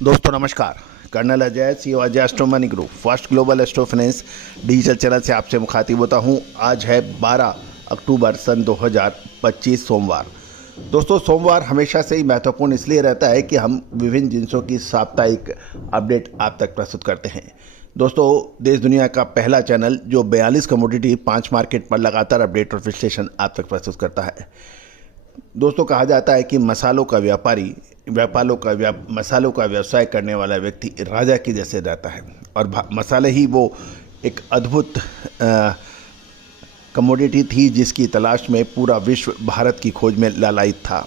दोस्तों नमस्कार। Colonel Ajay CO Ajay astro money group first global astro finance digital channel से आपसे मुखातिब होता हूं। आज है 12 अक्टूबर सन 2025 सोमवार। दोस्तों सोमवार हमेशा से ही महत्वपूर्ण इसलिए रहता है कि हम विभिन्न जिंसों की साप्ताहिक अपडेट आप तक प्रस्तुत करते हैं। दोस्तों देश दुनिया का पहला चैनल जो 42 कमोडिटी 5 मार्केट पर लगातार अपडेट और विश्लेषण आप तक प्रस्तुत करता है। दोस्तों कहा जाता है कि मसालों का व्यापारी मसालों का व्यवसाय करने वाला व्यक्ति राजा की जैसे रहता है और मसाले ही वो एक अद्भुत कमोडिटी थी जिसकी तलाश में पूरा विश्व भारत की खोज में लालायित था।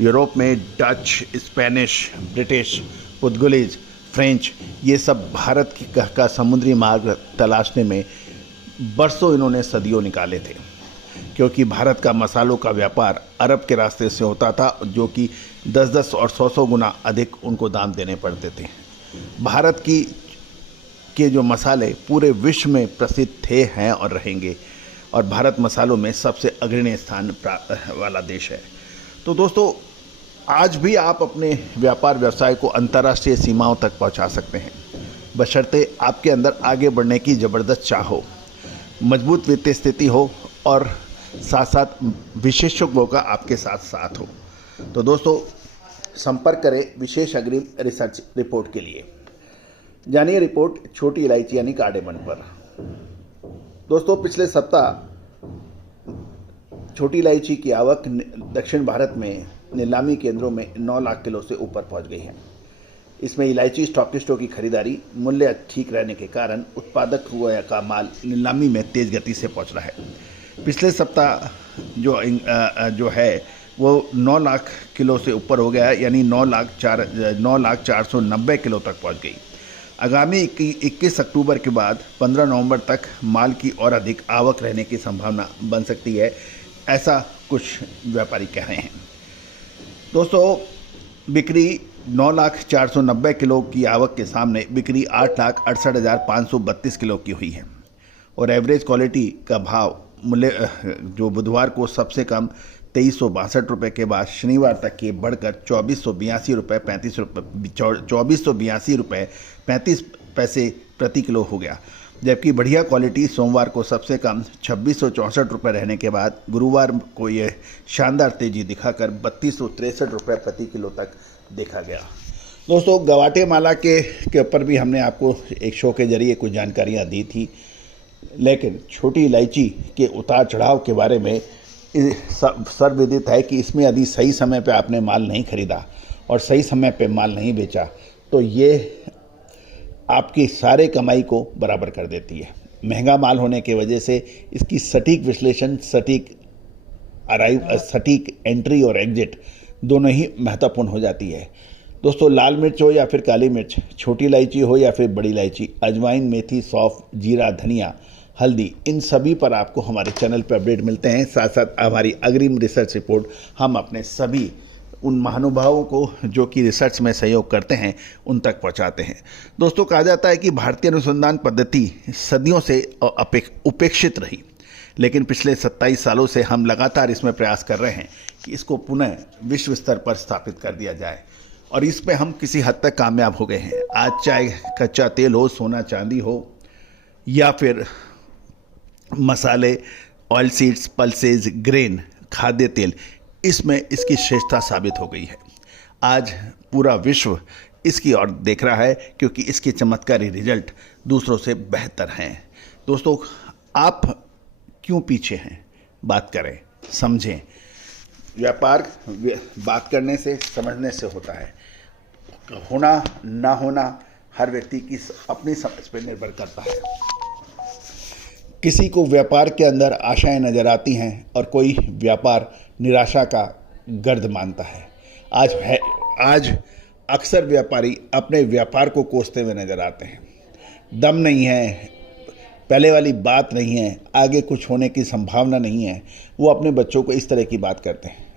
यूरोप में डच, स्पेनिश, ब्रिटिश, पुर्तगालीज, फ्रेंच ये सब भारत का समुद्री मार्ग तलाशने में बरसों इन्होंने सदियों निकाले थे, क्योंकि भारत का मसालों का व्यापार अरब के रास्ते से होता था जो कि 10-10 और 100-100 गुना अधिक उनको दाम देने पड़ते थे। भारत के जो मसाले पूरे विश्व में प्रसिद्ध थे, हैं और रहेंगे और भारत मसालों में सबसे अग्रणी स्थान वाला देश है। तो दोस्तों आज भी आप अपने व्यापार व्यवसाय को अंतर्राष्ट्रीय सीमाओं तक पहुंचा सकते हैं, बशर्ते आपके अंदर आगे बढ़ने की ज़बरदस्त चाह हो, मजबूत वित्तीय स्थिति हो और साथ साथ विशेषज्ञों का आपके साथ साथ हो। तो दोस्तों संपर्क करें विशेष अग्रिम रिसर्च रिपोर्ट के लिए। जानिए रिपोर्ट छोटी इलायची यानी कार्डेमन पर। दोस्तों पिछले सप्ताह छोटी इलायची की आवक दक्षिण भारत में नीलामी केंद्रों में 9 लाख किलो से ऊपर पहुंच गई है। इसमें इलायची स्टॉकिस्टों की खरीदारी, मूल्य ठीक रहने के कारण उत्पादक हुआ का माल नीलामी में तेज गति से पहुंच रहा है। पिछले सप्ताह जो है वो 9 लाख किलो से ऊपर हो गया है, यानी 9,04,90 किलो तक पहुंच गई। आगामी 21 अक्टूबर के बाद 15 नवंबर तक माल की और अधिक आवक रहने की संभावना बन सकती है, ऐसा कुछ व्यापारी कह रहे हैं। दोस्तों बिक्री 9,04,90 किलो की आवक के सामने बिक्री 8,68,532 किलो की हुई है और एवरेज क्वालिटी का भाव मूल्य जो बुधवार को सबसे कम 2362 रुपये के बाद शनिवार तक के बढ़कर 2482 रुपये 35 पैसे प्रति किलो हो गया, जबकि बढ़िया क्वालिटी सोमवार को सबसे कम 2664 रुपये रहने के बाद गुरुवार को यह शानदार तेजी दिखाकर 3263 रुपये प्रति किलो तक देखा गया। दोस्तों ग्वाटेमाला के ऊपर भी हमने आपको एक शो के जरिए कुछ जानकारियाँ दी थी, लेकिन छोटी इलायची के उतार चढ़ाव के बारे में सर्वविदित है कि इसमें यदि सही समय पे आपने माल नहीं खरीदा और सही समय पे माल नहीं बेचा तो ये आपकी सारे कमाई को बराबर कर देती है। महंगा माल होने की वजह से इसकी सटीक विश्लेषण, सटीक एंट्री और एग्जिट दोनों ही महत्वपूर्ण हो जाती है। दोस्तों लाल मिर्च हो या फिर काली मिर्च, छोटी इलायची हो या फिर बड़ी इलायची, अजवाइन, मेथी, सौंफ, जीरा, धनिया, हल्दी, इन सभी पर आपको हमारे चैनल पर अपडेट मिलते हैं। साथ साथ हमारी अग्रिम रिसर्च रिपोर्ट हम अपने सभी उन महानुभावों को जो कि रिसर्च में सहयोग करते हैं उन तक पहुंचाते हैं। दोस्तों कहा जाता है कि भारतीय अनुसंधान पद्धति सदियों से उपेक्षित रही, लेकिन पिछले 27 सालों से हम लगातार इसमें प्रयास कर रहे हैं कि इसको पुनः विश्व स्तर पर स्थापित कर दिया जाए और इस पे हम किसी हद तक कामयाब हो गए हैं। आज चाहे कच्चा तेल हो, सोना चांदी हो या फिर मसाले, ऑयल सीड्स, पल्सेस, ग्रेन, खाद्य तेल, इसमें इसकी श्रेष्ठता साबित हो गई है। आज पूरा विश्व इसकी ओर देख रहा है क्योंकि इसके चमत्कारी रिजल्ट दूसरों से बेहतर हैं। दोस्तों आप क्यों पीछे हैं? बात करें, समझें। व्यापार बात करने से, समझने से होता है। होना ना होना हर व्यक्ति की अपनी समझ पर निर्भर करता है। किसी को व्यापार के अंदर आशाएं नजर आती हैं और कोई व्यापार निराशा का गर्द मानता है। आज अक्सर व्यापारी अपने व्यापार को कोसते हुए नजर आते हैं। दम नहीं है, पहले वाली बात नहीं है, आगे कुछ होने की संभावना नहीं है, वो अपने बच्चों को इस तरह की बात करते हैं।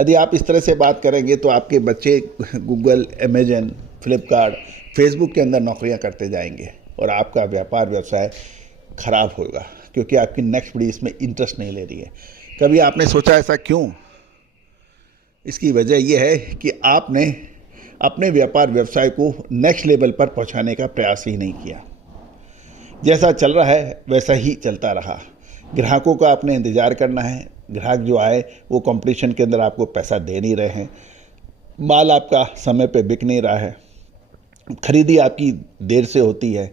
यदि आप इस तरह से बात करेंगे तो आपके बच्चे गूगल, अमेजन, फ्लिपकार्ट, फेसबुक के अंदर नौकरियां करते जाएंगे और आपका व्यापार व्यवसाय खराब होगा क्योंकि आपकी नेक्स्ट पीढ़ी इसमें इंटरेस्ट नहीं ले रही है। कभी आपने सोचा ऐसा क्यों? इसकी वजह यह है कि आपने अपने व्यापार व्यवसाय को नेक्स्ट लेवल पर पहुंचाने का प्रयास ही नहीं किया। जैसा चल रहा है वैसा ही चलता रहा। ग्राहकों का आपने इंतज़ार करना है। ग्राहक जो आए वो कंपटीशन के अंदर आपको पैसा दे नहीं रहे हैं, माल आपका समय पे बिक नहीं रहा है, खरीदी आपकी देर से होती है,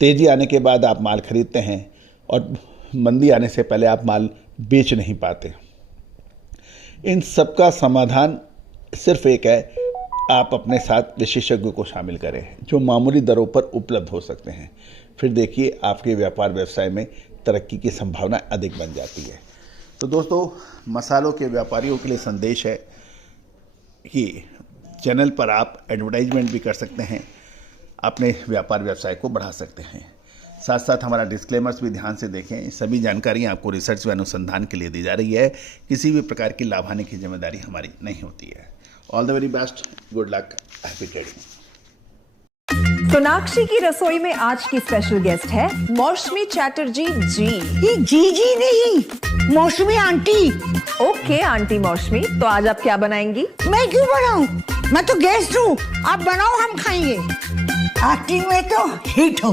तेज़ी आने के बाद आप माल खरीदते हैं और मंदी आने से पहले आप माल बेच नहीं पाते। इन सब का समाधान सिर्फ एक है, आप अपने साथ विशेषज्ञों को शामिल करें जो मामूली दरों पर उपलब्ध हो सकते हैं। फिर देखिए आपके व्यापार व्यवसाय में तरक्की की संभावना अधिक बन जाती है। तो दोस्तों, मसालों के व्यापारियों के लिए संदेश है कि चैनल पर आप एडवर्टाइजमेंट भी कर सकते हैं, अपने व्यापार व्यवसाय को बढ़ा सकते हैं। साथ साथ हमारा डिस्क्लेमर्स भी ध्यान से देखें। सभी जानकारियाँ आपको रिसर्च व अनुसंधान के लिए दी जा रही है। किसी भी प्रकार की लाभ हानि की जिम्मेदारी हमारी नहीं होती है। All the very best, good luck, happy trading. Sonakshi की रसोई में आज की स्पेशल गेस्ट है मौसमी चैटर्जी जी। ये जी नहीं, मौसमी आंटी। ओके आंटी मौसमी, तो आज आप क्या बनाएंगी? मैं क्यों बनाऊं? मैं तो गेस्ट हूँ, आप बनाओ, हम खाएंगे। एक्टिंग में तो हिट हो,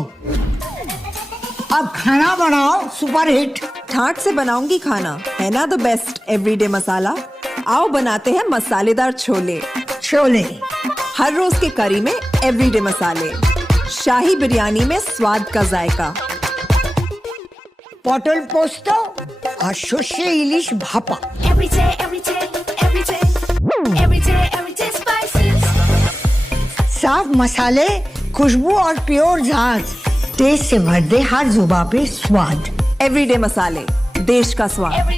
अब खाना बनाओ सुपर हिट। ठाट से बनाऊंगी खाना, है ना द बेस्ट एवरीडे मसाला। आओ बनाते हैं मसालेदार छोले। छोले हर रोज के करी में एवरीडे मसाले, शाही बिरयानी में स्वाद का जायका। पटल पोस्तो और शुष्य इलिश भापा। साफ मसाले, खुशबू और प्योर झांझ, टेस्ट से भर दे हर जुबान पे स्वाद। एवरीडे मसाले, देश का स्वाद।